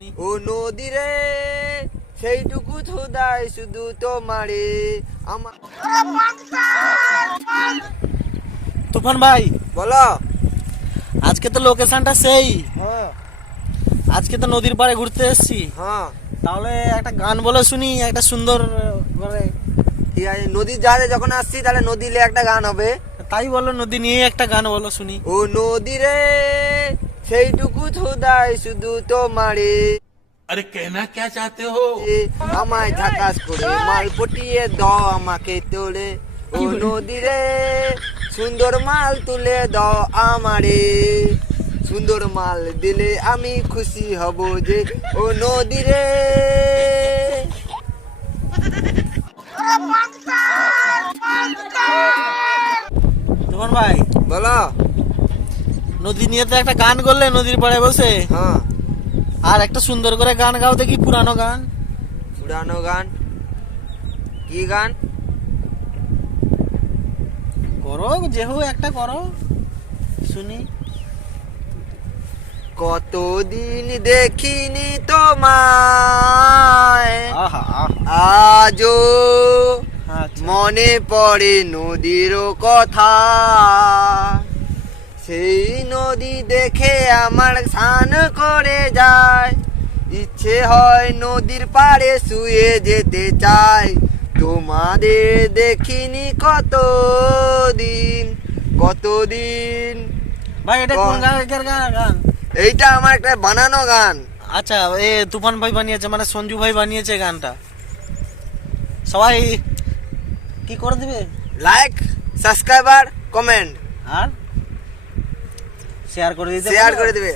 ও নদী রে সেইটুকু থুদাই শুধু তোমারে আমার। তুফান ভাই, বলো। আজকে তো লোকেশনটা সেই, হ্যাঁ আজকে তো নদীর পাড়ে ঘুরতে এসেছি। হ্যাঁ তাহলে একটা গান বলে শুনি, একটা সুন্দর করে। ঠিক আছে, নদীর জাহাজে যখন আসছি তাহলে নদীলে একটা গান হবে। তাই বলো, নদী নিয়ে একটা গান বলো শুনি। ও নদী রে সেইটুকু থুদাই শুধু তোমারে। अरे कहना क्या चाहते हो? আমায় ঝাকাস করে মাল পটিয়ে দাও আমাকে তোলে। ও নদী রে সুন্দর মাল তুলে দাও আমারে। সুন্দর মাল দিলে আমি খুশি হব যে। ও নদী রে তুফান ভাই, বলো। নদী নিয়ে তো একটা গান করলে নদীর পাড়ে বসে, হ্যাঁ, আর একটা সুন্দর করে গান গাও দেখি, পুরানো গান। পুরানো গান? কি গান? করো, যেহু একটা করো শুনি। কতদিন দেখিনি তোমায়, আহা আজও আচ্ছা। মনে পড়ে নদীর কথা। সেই নদী দেখে আমার স্নান করে যায়, ইচ্ছে হয় নদীর পাড়ে শুয়ে যেতে চাই। তোমাদের দেখিনি কতদিন কতদিন। ভাই, এটা কোন গায়কের গান? এইটা আমার একটা বানানো গান। আচ্ছা, এ তুফান ভাই বানিয়েছে, মানে সঞ্জু ভাই বানিয়েছে গানটা। সবাই কি করে দিবে? লাইক, সাবস্ক্রাইবার, কমেন্ট, আর শেয়ার করে দিতে শেয়ার বলো। করে দিবে।